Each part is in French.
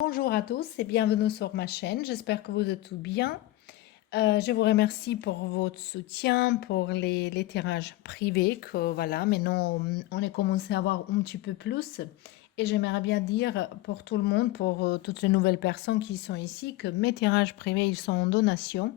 Bonjour à tous et bienvenue sur ma chaîne. J'espère que vous êtes tous bien. Je vous remercie pour votre soutien, pour les tirages privés que voilà, maintenant on a commencé à avoir un petit peu plus. Et j'aimerais bien dire pour tout le monde, pour toutes les nouvelles personnes qui sont ici, que mes tirages privés, ils sont en donation.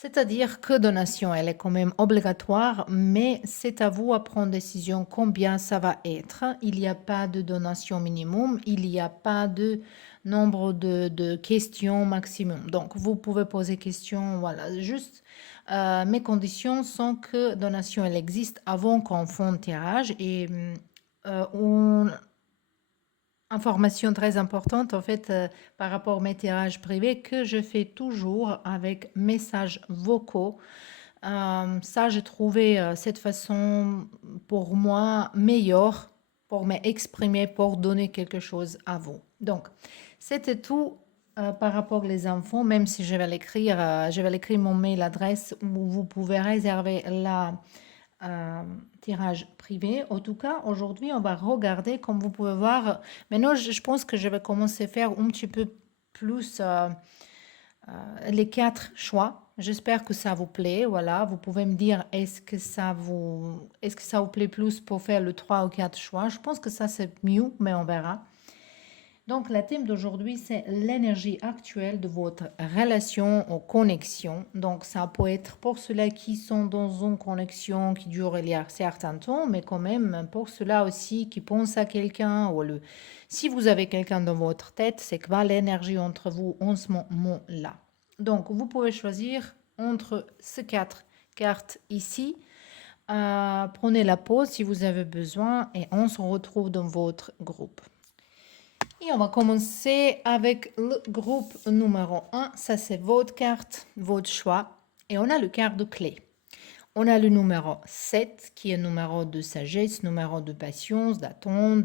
C'est-à-dire que donation, elle est quand même obligatoire, mais c'est à vous à prendre décision combien ça va être. Il n'y a pas de donation minimum, il n'y a pas de nombre de questions maximum. Donc, vous pouvez poser questions, voilà, juste mes conditions sont que donation, elle existe avant qu'on fasse un tirage et on information très importante en fait par rapport à mes tirages privés que je fais toujours avec messages vocaux. Ça, j'ai trouvé cette façon pour moi meilleure pour m'exprimer, pour donner quelque chose à vous. Donc, c'était tout par rapport aux infos, même si je vais l'écrire mon mail adresse où vous pouvez réserver la euh, tirage privé. En tout cas, aujourd'hui, on va regarder, comme vous pouvez voir. Maintenant, je pense que je vais commencer à faire un petit peu plus les quatre choix. J'espère que ça vous plaît. Voilà, vous pouvez me dire est-ce que ça vous plaît plus pour faire le 3 ou 4 choix. Je pense que ça c'est mieux, mais on verra. Donc, le thème d'aujourd'hui, c'est l'énergie actuelle de votre relation ou connexion. Donc, ça peut être pour ceux-là qui sont dans une connexion qui dure il y a certain temps, mais quand même pour ceux-là aussi qui pensent à quelqu'un. Si vous avez quelqu'un dans votre tête, c'est quoi l'énergie entre vous en ce moment-là. Donc, vous pouvez choisir entre ces quatre cartes ici. Prenez la pause si vous avez besoin et on se retrouve dans votre groupe. Et on va commencer avec le groupe numéro un. Ça, c'est votre carte, votre choix. Et on a le carte de clé. On a le numéro 7 qui est numéro de sagesse, numéro de patience, d'attente,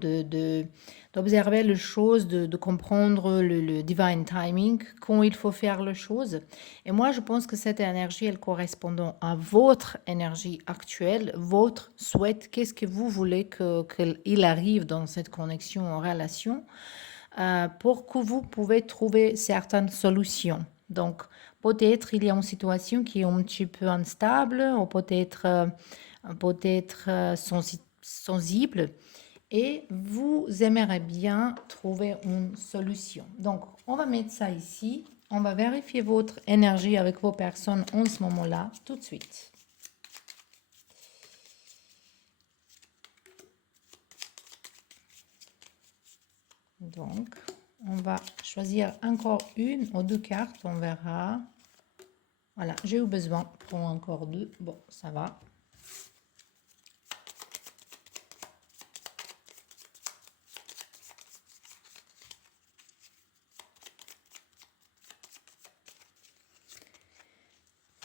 d'observer les choses, de comprendre le divine timing, quand il faut faire les choses. Et moi, je pense que cette énergie, elle correspond à votre énergie actuelle, votre souhait, qu'est-ce que vous voulez qu'il arrive dans cette connexion en relation pour que vous pouvez trouver certaines solutions. Donc, peut-être il y a une situation qui est un petit peu instable ou peut-être sensible et vous aimeriez bien trouver une solution. Donc, on va mettre ça ici. On va vérifier votre énergie avec vos personnes en ce moment-là, tout de suite. Donc, on va choisir encore une ou deux cartes, on verra. Voilà, j'ai eu besoin pour encore deux. Bon, ça va.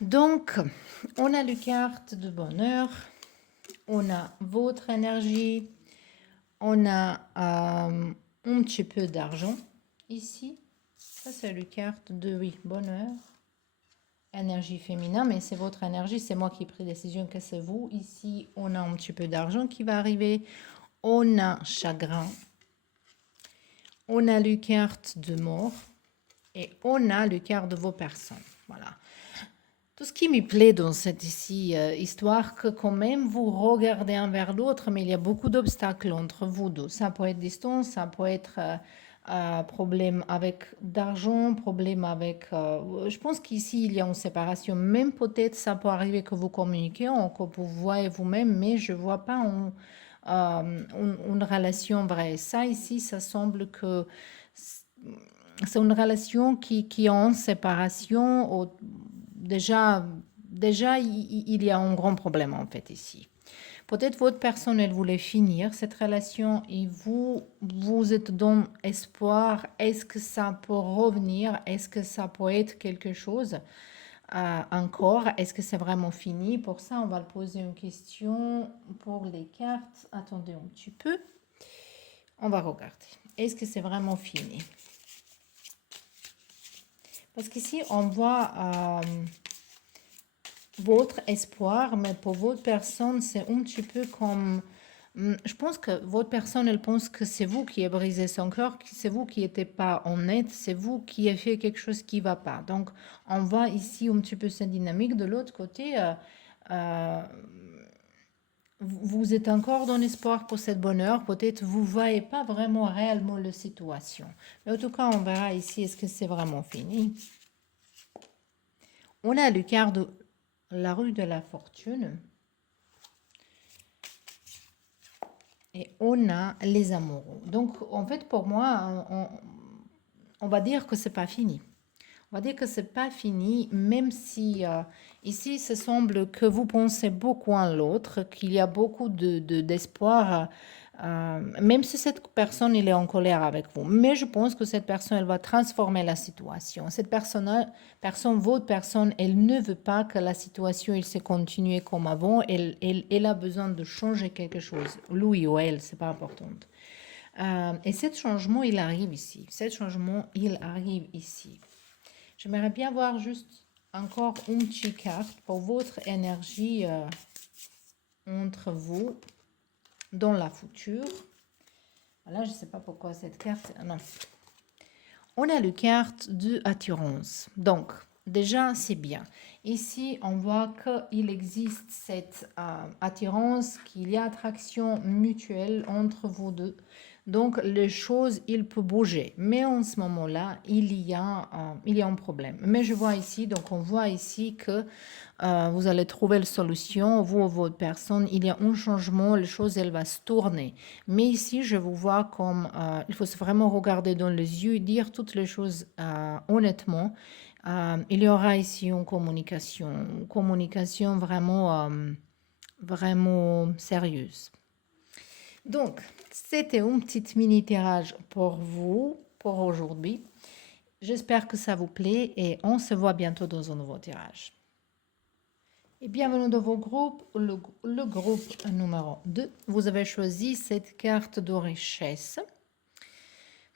Donc, on a les cartes de bonheur, on a votre énergie, on a un petit peu d'argent ici. Ça, c'est les cartes de, oui, bonheur, énergie féminin, mais c'est votre énergie, c'est moi qui ai pris la décision que c'est vous. Ici, on a un petit peu d'argent qui va arriver. On a chagrin. On a les cartes de mort. Et on a le cœur de vos personnes. Voilà. Tout ce qui me plaît dans cette histoire, que quand même vous regardez un vers l'autre, mais il y a beaucoup d'obstacles entre vous deux. Ça peut être distance, ça peut être problème avec d'argent, problème avec... je pense qu'ici, il y a une séparation. Même peut-être, ça peut arriver que vous communiquez, que vous voyez vous-même, mais je ne vois pas une relation vraie. Ça, ici, ça semble que c'est une relation qui est en séparation. Déjà, il y a un grand problème en fait ici. Peut-être votre personne, elle voulait finir cette relation et vous êtes dans espoir. Est-ce que ça peut revenir? Est-ce que ça peut être quelque chose encore? Est-ce que c'est vraiment fini? Pour ça, on va poser une question pour les cartes. Attendez un petit peu. On va regarder. Est-ce que c'est vraiment fini? Parce qu'ici, on voit votre espoir, mais pour votre personne, c'est un petit peu comme Je pense que votre personne, elle pense que c'est vous qui avez brisé son cœur, que c'est vous qui n'étiez pas honnête, c'est vous qui avez fait quelque chose qui ne va pas. Donc, on voit ici un petit peu cette dynamique. De l'autre côté, euh, vous êtes encore dans l'espoir pour cette bonheur. Peut-être vous ne voyez pas vraiment réellement la situation. Mais en tout cas, on verra ici, est-ce que c'est vraiment fini. On a le quart de la rue de la fortune. Et on a les amoureux. Donc, en fait, pour moi, on va dire que c'est pas fini. On va dire que c'est pas fini, même si ici, il semble que vous pensez beaucoup en l'autre, qu'il y a beaucoup d'espoir, même si cette personne, il est en colère avec vous. Mais je pense que cette personne, elle va transformer la situation. Cette personne, votre personne, elle ne veut pas que la situation, elle se continue comme avant. Elle a besoin de changer quelque chose. Lui ou elle, c'est pas important. Et ce changement, il arrive ici. Ce changement, il arrive ici. J'aimerais bien voir juste encore une petite carte pour votre énergie entre vous dans la future. Voilà, je ne sais pas pourquoi cette carte. Non. On a la carte de attirance. Donc, déjà, c'est bien. Ici, on voit qu'il existe cette attirance, qu'il y a attraction mutuelle entre vous deux. Donc, les choses, il peut bouger. Mais en ce moment-là, il y a un problème. Mais je vois ici, donc on voit ici que vous allez trouver la solution, vous ou votre personne, il y a un changement, les choses, elles vont se tourner. Mais ici, je vous vois comme, il faut vraiment regarder dans les yeux et dire toutes les choses honnêtement. Il y aura ici une communication vraiment, vraiment sérieuse. Donc, c'était un petit mini tirage pour vous, pour aujourd'hui. J'espère que ça vous plaît et on se voit bientôt dans un nouveau tirage. Et bienvenue dans vos groupes, le groupe numéro 2. Vous avez choisi cette carte de richesse.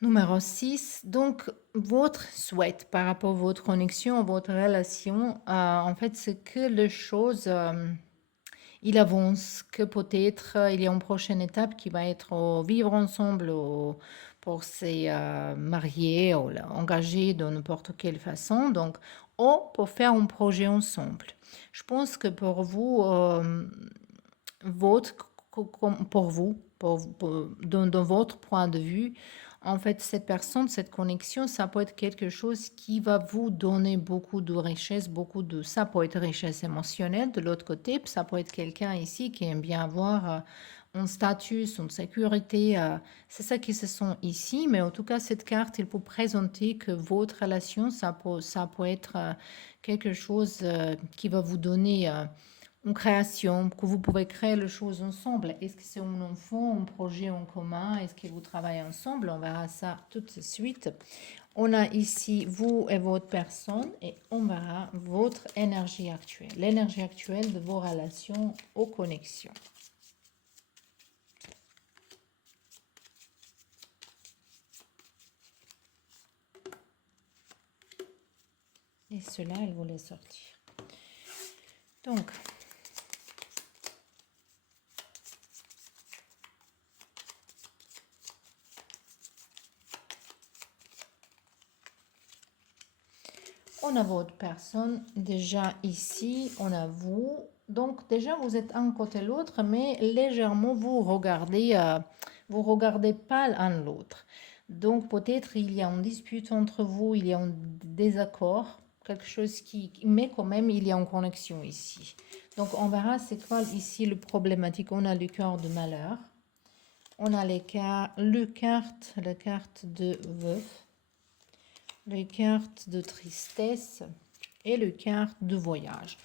Numéro 6, donc votre souhait par rapport à votre connexion, votre relation, en fait, c'est que les choses, il avance, que peut-être il y a une prochaine étape qui va être vivre ensemble pour se marier ou engager de n'importe quelle façon. Donc, ou pour faire un projet ensemble. Je pense que pour vous, votre, pour vous, dans votre point de vue, en fait, cette personne, cette connexion, ça peut être quelque chose qui va vous donner beaucoup de richesse, ça peut être richesse émotionnelle de l'autre côté, puis ça peut être quelqu'un ici qui aime bien avoir un statut, une sécurité. C'est ça qui se sent ici, mais en tout cas, cette carte, il peut présenter que votre relation, ça peut être quelque chose qui va vous donner une création, que vous pouvez créer les choses ensemble. Est-ce que c'est un enfant, un projet en commun? Est-ce que vous travaillez ensemble? On verra ça tout de suite. On a ici vous et votre personne et on verra votre énergie actuelle, l'énergie actuelle de vos relations aux connexions. Et cela, elle voulait sortir. Donc, on a votre personne déjà ici, on a vous. Donc déjà vous êtes un côté l'autre, mais légèrement vous regardez pas l'un l'autre. Donc peut-être il y a une dispute entre vous, il y a un désaccord, quelque chose mais quand même il y a une connexion ici. Donc on verra c'est quoi ici le problématique. On a le cœur de malheur, on a la carte de veuf, les cartes de tristesse et les cartes de voyage.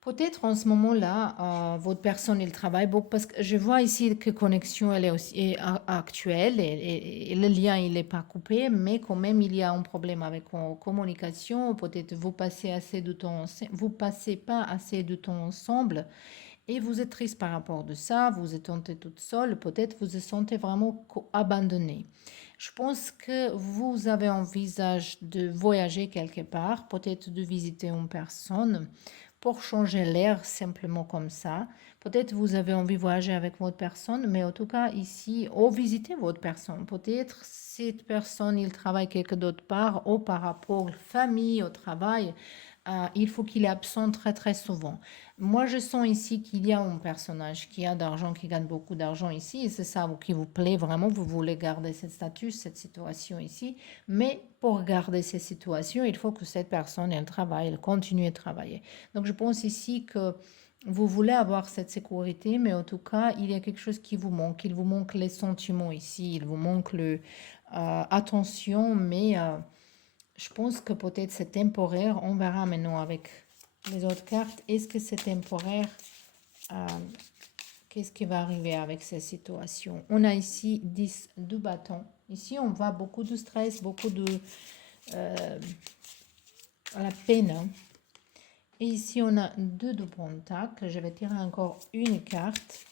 Peut-être en ce moment-là, votre personne, il travaille beaucoup parce que je vois ici que connexion, elle est aussi actuelle et le lien, il n'est pas coupé, mais quand même, il y a un problème avec la communication. Peut-être vous passez pas assez de temps ensemble et vous êtes triste par rapport de ça, vous êtes sentez toute seule, peut-être vous vous sentez vraiment abandonnée. Je pense que vous avez envisagé de voyager quelque part, peut-être de visiter une personne, pour changer l'air, simplement comme ça. Peut-être vous avez envie de voyager avec votre personne, mais en tout cas ici, ou visiter votre personne. Peut-être cette personne, il travaille quelque d'autre part, ou par rapport à la famille, au travail, il faut qu'il est absent très très souvent. Moi, je sens ici qu'il y a un personnage qui a d'argent, qui gagne beaucoup d'argent ici, et c'est ça qui vous plaît vraiment, vous voulez garder cette statut, cette situation ici. Mais pour garder ces situations, il faut que cette personne, elle travaille, elle continue à travailler. Donc, je pense ici que vous voulez avoir cette sécurité, mais en tout cas, il y a quelque chose qui vous manque. Il vous manque les sentiments ici, il vous manque le attention, mais je pense que peut-être c'est temporaire. On verra maintenant avec les autres cartes. Est-ce que c'est temporaire? Euh, Qu'est-ce qui va arriver avec ces situations? On a ici 10 de bâtons. Ici, on voit beaucoup de stress, beaucoup de la peine, hein. Et ici, on a 2 de pentacles. Je vais tirer encore une carte.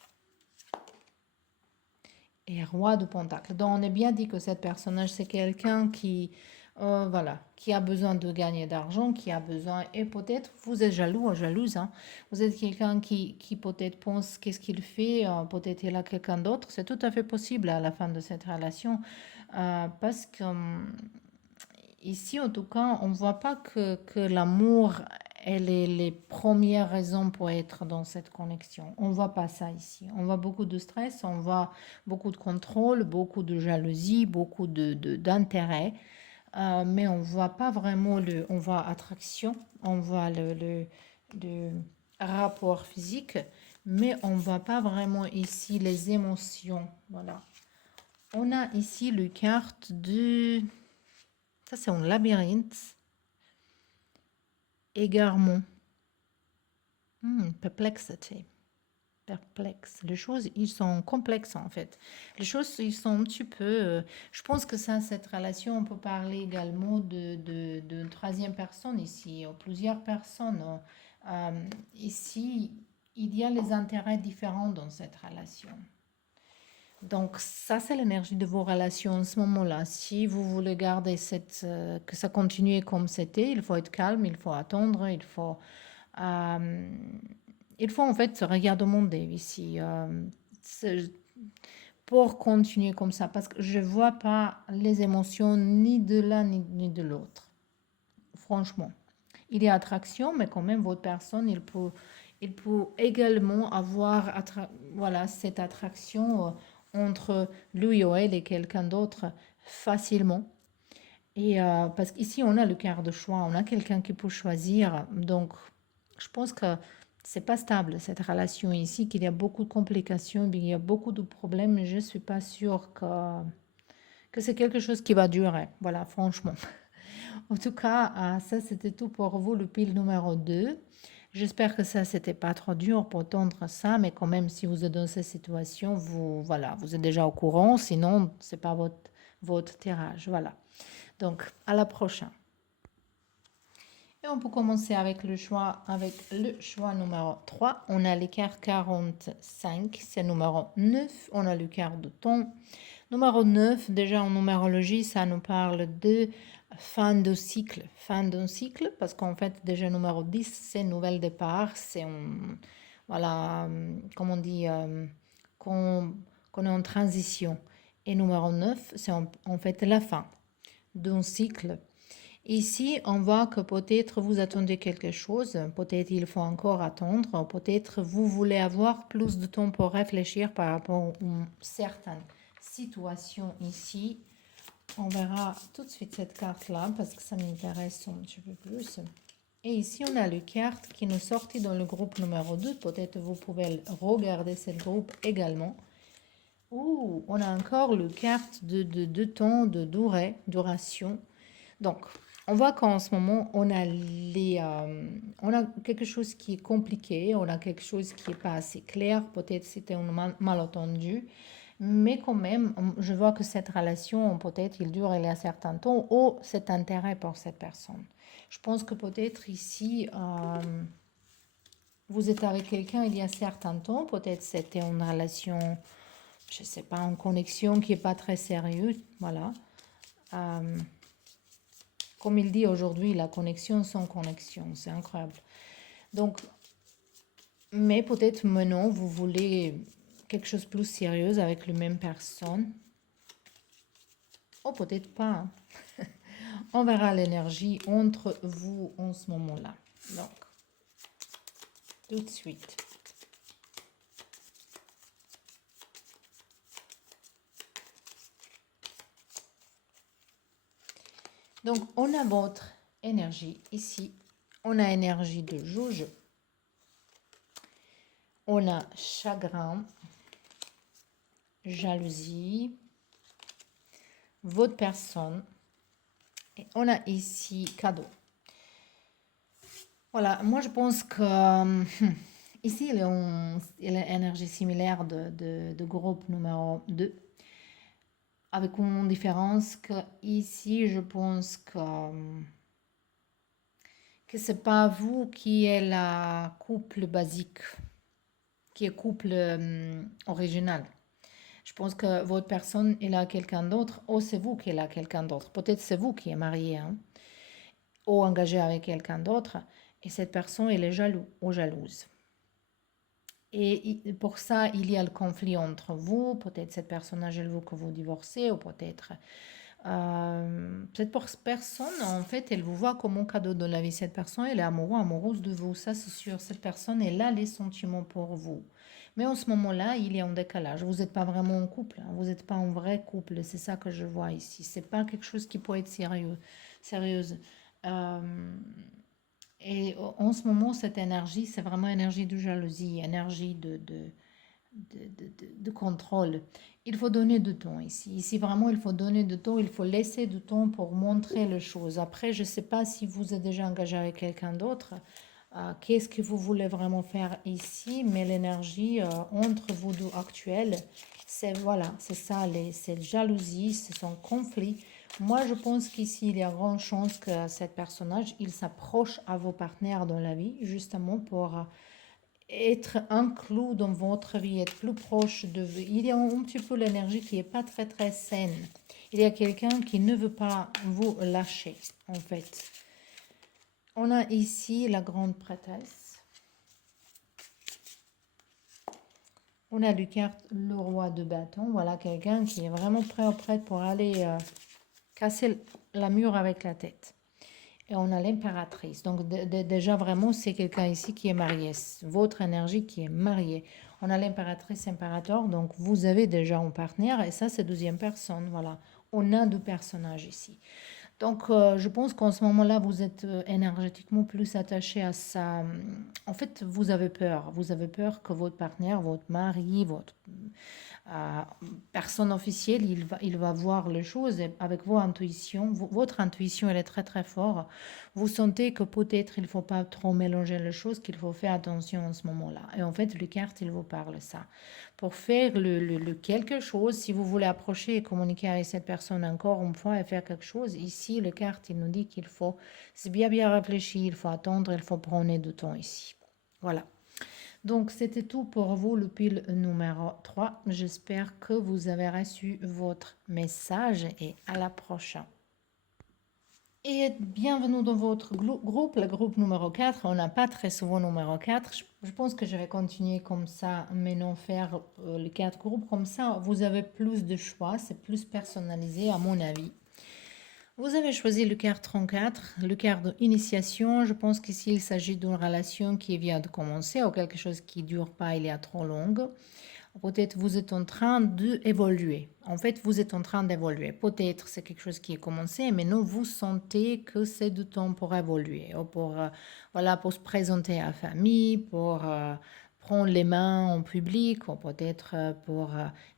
Et roi de pentacle. Donc, on est bien dit que cette personnage, c'est quelqu'un qui, voilà, qui a besoin de gagner d'argent, qui a besoin, et peut-être vous êtes jaloux ou jalouse, hein. Vous êtes quelqu'un qui peut-être pense qu'est-ce qu'il fait, peut-être il a quelqu'un d'autre. C'est tout à fait possible à la fin de cette relation, parce que ici, en tout cas, on ne voit pas que l'amour, elle est les premières raisons pour être dans cette connexion. On ne voit pas ça ici. On voit beaucoup de stress, on voit beaucoup de contrôle, beaucoup de jalousie, beaucoup d'intérêt. Mais on ne voit pas vraiment on voit attraction, on voit le rapport physique, mais on ne voit pas vraiment ici les émotions. Voilà. On a ici le carte de... Ça, c'est un labyrinthe. Égarement. Perplexity. Perplexe. Les choses, ils sont complexes en fait. Les choses, ils sont un petit peu... je pense que ça, cette relation, on peut parler également de troisième personne ici, plusieurs personnes. Ici, il y a les intérêts différents dans cette relation. Donc, ça, c'est l'énergie de vos relations en ce moment-là. Si vous voulez garder que ça continue comme c'était, il faut être calme, il faut attendre, euh, il faut en fait se regarder ici pour continuer comme ça. Parce que je ne vois pas les émotions ni de l'un ni de l'autre. Franchement. Il y a attraction, mais quand même, votre personne, il peut également avoir voilà, cette attraction entre lui ou elle et quelqu'un d'autre facilement. Et parce qu'ici, on a le quart de choix, on a quelqu'un qui peut choisir. Donc, je pense que c'est pas stable cette relation ici, qu'il y a beaucoup de complications, il y a beaucoup de problèmes, mais je ne suis pas sûre que c'est quelque chose qui va durer. Voilà, franchement. En tout cas, ça c'était tout pour vous, le pile numéro 2. J'espère que ça, c'était pas trop dur pour entendre ça, mais quand même, si vous êtes dans cette situation, voilà, vous êtes déjà au courant, sinon, c'est pas votre tirage. Voilà. Donc, à la prochaine. Et on peut commencer avec le choix numéro 3. On a l'écart 45, c'est numéro 9. On a le quart de ton. Numéro 9, déjà en numérologie, ça nous parle de fin de cycle. Fin d'un cycle, parce qu'en fait, déjà numéro 10, c'est nouvel départ. C'est, voilà, comme on dit, qu'on est en transition. Et numéro 9, c'est en fait la fin d'un cycle. Ici, on voit que peut-être vous attendez quelque chose, peut-être il faut encore attendre, peut-être vous voulez avoir plus de temps pour réfléchir par rapport à une certaine situation ici. On verra tout de suite cette carte-là parce que ça m'intéresse un petit peu plus. Et ici, on a le carte qui nous sortit dans le groupe numéro 2. Peut-être vous pouvez regarder ce groupe également. Ouh, on a encore le carte de temps, de duration. Donc, on voit qu'en ce moment, on a quelque chose qui est compliqué, on a quelque chose qui n'est pas assez clair, peut-être c'était un malentendu, mais quand même, je vois que cette relation, peut-être, il dure il y a un certain temps, ou cet intérêt pour cette personne. Je pense que peut-être ici, vous êtes avec quelqu'un il y a un certain temps, peut-être c'était une relation, je ne sais pas, une connexion qui n'est pas très sérieuse, voilà. Comme il dit aujourd'hui, la connexion sans connexion, c'est incroyable. Donc, mais peut-être maintenant, vous voulez quelque chose de plus sérieux avec la même personne. Oh, peut-être pas, hein. On verra l'énergie entre vous en ce moment-là. Donc, tout de suite. Donc, on a votre énergie ici. On a énergie de jauge. On a chagrin, jalousie, votre personne. Et on a ici cadeau. Voilà, moi je pense que ici il y a une énergie similaire de groupe numéro 2. Avec une différence que ici je pense que c'est pas vous qui est la couple basique, qui est couple original. Je pense que votre personne, elle a quelqu'un d'autre, ou c'est vous qui a quelqu'un d'autre. Peut-être c'est vous qui êtes marié, hein, ou engagé avec quelqu'un d'autre, et cette personne, elle est jaloux ou jalouse. Et pour ça, il y a le conflit entre vous. Peut-être cette personne elle veut que vous divorcez, ou peut-être cette personne, en fait, elle vous voit comme un cadeau de la vie. Cette personne, elle est amoureuse de vous. Ça, c'est sûr. Cette personne, elle a les sentiments pour vous. Mais en ce moment-là, il y a un décalage. Vous n'êtes pas vraiment en couple, hein. Vous n'êtes pas un vrai couple. C'est ça que je vois ici. C'est pas quelque chose qui peut être sérieuse. Euh, et en ce moment, cette énergie, c'est vraiment énergie de jalousie, énergie de contrôle. Il faut donner du temps ici. Ici, vraiment, il faut donner du temps. Il faut laisser du temps pour montrer les choses. Après, je ne sais pas si vous êtes déjà engagé avec quelqu'un d'autre. Qu'est-ce que vous voulez vraiment faire ici? Mais l'énergie entre vous deux actuelle, c'est voilà, c'est ça, c'est jalousie, c'est son conflit. Moi, je pense qu'ici, il y a grande chance que cet personnage, il s'approche à vos partenaires dans la vie, justement pour être inclus dans votre vie, être plus proche de vous. Il y a un petit peu l'énergie qui n'est pas très très saine. Il y a quelqu'un qui ne veut pas vous lâcher, en fait. On a ici la grande prêtresse. On a du carte le roi de bâton. Voilà quelqu'un qui est vraiment prêt ou prête pour aller casser la mur avec la tête. Et on a l'impératrice. Donc déjà vraiment c'est quelqu'un ici qui est marié. Votre énergie qui est mariée. On a l'impératrice, impérateur. Donc vous avez déjà un partenaire et ça c'est deuxième personne. Voilà. On a deux personnages ici. Donc je pense qu'en ce moment-là vous êtes énergétiquement plus attaché à ça. En fait vous avez peur. Vous avez peur que votre partenaire, votre mari, votre personne officielle, il va voir les choses avec vos intuitions. Votre intuition, elle est très très forte. Vous sentez que peut-être il ne faut pas trop mélanger les choses, qu'il faut faire attention en ce moment-là. Et en fait, le carte, il vous parle ça. Pour faire le quelque chose, si vous voulez approcher et communiquer avec cette personne encore une fois et faire quelque chose, ici, le carte, il nous dit qu'il faut, c'est bien réfléchir, il faut attendre, il faut prendre du temps ici. Voilà. Donc, c'était tout pour vous, le pile numéro 3. J'espère que vous avez reçu votre message et à la prochaine. Et bienvenue dans votre groupe, le groupe numéro 4. On n'a pas très souvent numéro 4. Je pense que je vais continuer comme ça, mais non faire les 4 groupes. Comme ça, vous avez plus de choix, c'est plus personnalisé à mon avis. Vous avez choisi le carte 34, le carte d'initiation. Je pense qu'ici, il s'agit d'une relation qui vient de commencer ou quelque chose qui ne dure pas, il est trop longue. Peut-être vous êtes en train d'évoluer. En fait, vous êtes en train d'évoluer. Peut-être c'est quelque chose qui est commencé, mais non, vous sentez que c'est du temps pour évoluer, ou pour, voilà, pour se présenter à la famille, pour prendre les mains en public, ou peut-être pour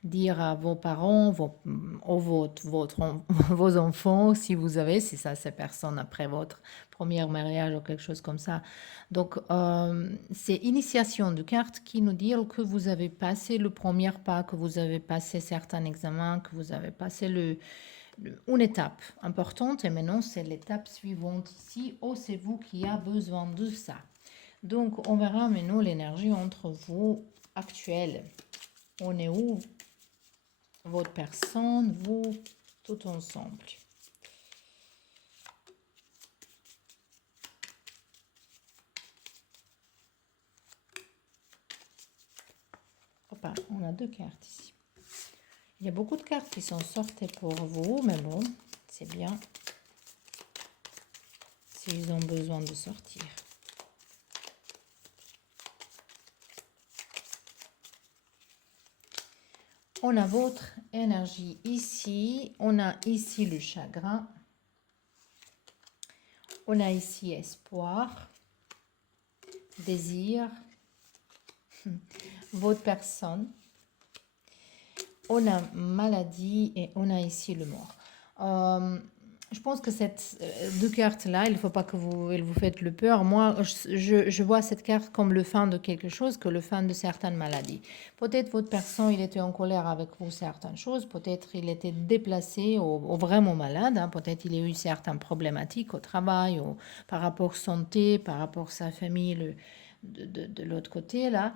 dire à vos parents, vos enfants, si vous avez, si ça c'est personne après votre premier mariage ou quelque chose comme ça. Donc, c'est initiation de carte qui nous dit que vous avez passé le premier pas, que vous avez passé certains examens, que vous avez passé une étape importante. Et maintenant, c'est l'étape suivante ici. Oh, c'est vous qui avez besoin de ça. Donc, on verra maintenant l'énergie entre vous actuelle. On est où? Votre personne, vous, tout ensemble. Hop, on a 2 cartes ici. Il y a beaucoup de cartes qui sont sorties pour vous, mais bon, c'est bien s'ils ont besoin de sortir. On a votre énergie ici, on a ici le chagrin, on a ici espoir, désir, votre personne, on a maladie et on a ici le mort. Je pense que cette 2 cartes-là, il ne faut pas que vous faites le peur. Moi, je vois cette carte comme le fin de quelque chose, que le fin de certaines maladies. Peut-être votre personne, il était en colère avec vous certaines choses. Peut-être il était déplacé ou vraiment malade. Hein. Peut-être il a eu certaines problématiques au travail, ou par rapport à santé, par rapport à sa famille de l'autre côté, là.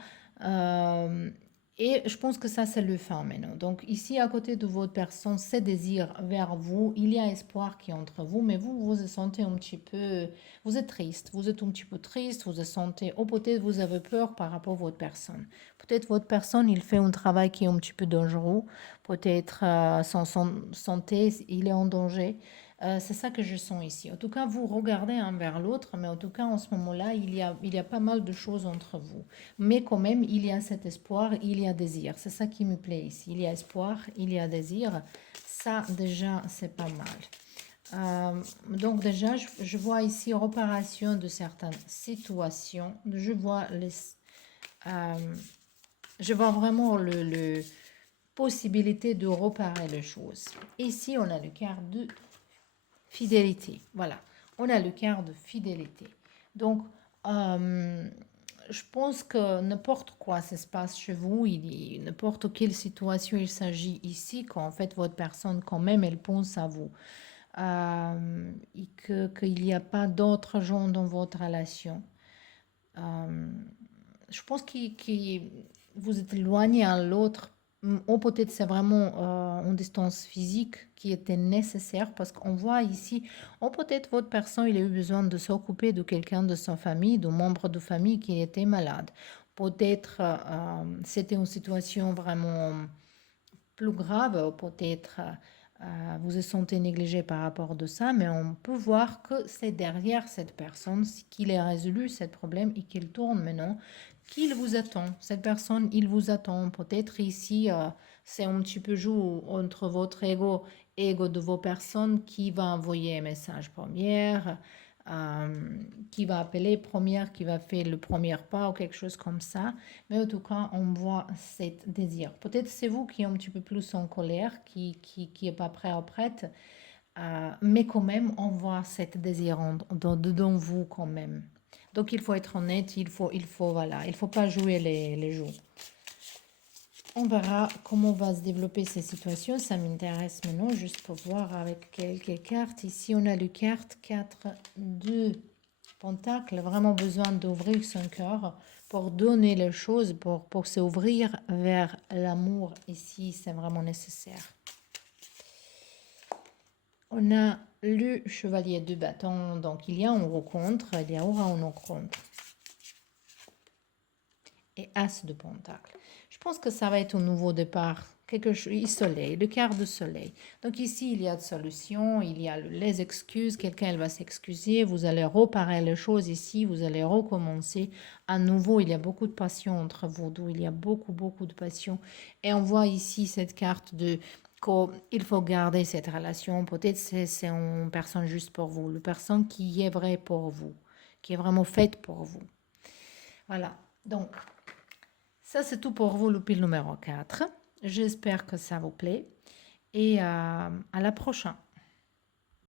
Et je pense que ça, c'est le fin maintenant. Donc ici, à côté de votre personne, c'est désir vers vous. Il y a espoir qui est entre vous, mais vous vous sentez un petit peu... Vous êtes triste, vous êtes un petit peu triste, vous vous sentez... Ou peut-être vous avez peur par rapport à votre personne. Peut-être votre personne, il fait un travail qui est un petit peu dangereux. Peut-être son santé, il est en danger. C'est ça que je sens ici. En tout cas, vous regardez un vers l'autre, mais en tout cas, en ce moment-là, il y a pas mal de choses entre vous. Mais quand même, il y a cet espoir, il y a désir. C'est ça qui me plaît ici. Il y a espoir, il y a désir. Ça, déjà, c'est pas mal. Donc déjà, je vois ici réparation de certaines situations. Euh, je vois vraiment le possibilité de réparer les choses. Ici, on a le carte de fidélité. Voilà, on a le carte de fidélité. Donc, je pense que n'importe quoi ça se passe chez vous, n'importe quelle situation il s'agit ici, qu'en fait votre personne quand même elle pense à vous. Et qu'il n'y a pas d'autres gens dans votre relation. Je pense que vous êtes éloigné à l'autre. Ou peut-être c'est vraiment une distance physique qui était nécessaire parce qu'on voit ici, ou peut-être votre personne, il a eu besoin de s'occuper de quelqu'un de sa famille, de membre de famille qui était malade. Peut-être c'était une situation vraiment plus grave, peut-être vous vous sentez négligé par rapport de ça, mais on peut voir que c'est derrière cette personne qu'il a résolu ce problème et qu'il tourne maintenant, qu'il vous attend. Cette personne, il vous attend. Peut-être ici, c'est un petit peu joue entre votre ego de vos personnes qui va envoyer un message première, qui va appeler première, qui va faire le premier pas ou quelque chose comme ça. Mais en tout cas, on voit cet désir. Peut-être c'est vous qui êtes un petit peu plus en colère, qui est pas prêt ou prête, mais quand même, on voit cet désir dedans vous quand même. Donc il faut être honnête, voilà, il faut pas jouer les jeux. On verra comment va se développer ces situations. Ça m'intéresse maintenant, juste pour voir avec quelques cartes. Ici, on a le carte 4 de Pentacle. Vraiment besoin d'ouvrir son cœur pour donner les choses, pour s'ouvrir vers l'amour. Ici, c'est vraiment nécessaire. On a le chevalier de bâton. Donc, il y a une rencontre. Il y aura une rencontre. Et As de Pentacle. Je pense que ça va être un nouveau départ, quelque chose, soleil, le quart de soleil. Donc ici, il y a de solutions, il y a les excuses, quelqu'un elle va s'excuser, vous allez reparer les choses ici, vous allez recommencer à nouveau. Il y a beaucoup de passion entre vous deux, il y a beaucoup, beaucoup de passion. Et on voit ici cette carte de qu'il faut garder cette relation. Peut-être c'est une personne juste pour vous, une personne qui est vraie pour vous, qui est vraiment faite pour vous. Voilà, donc... Ça, c'est tout pour vous, le pile numéro 4. J'espère que ça vous plaît. Et à la prochaine.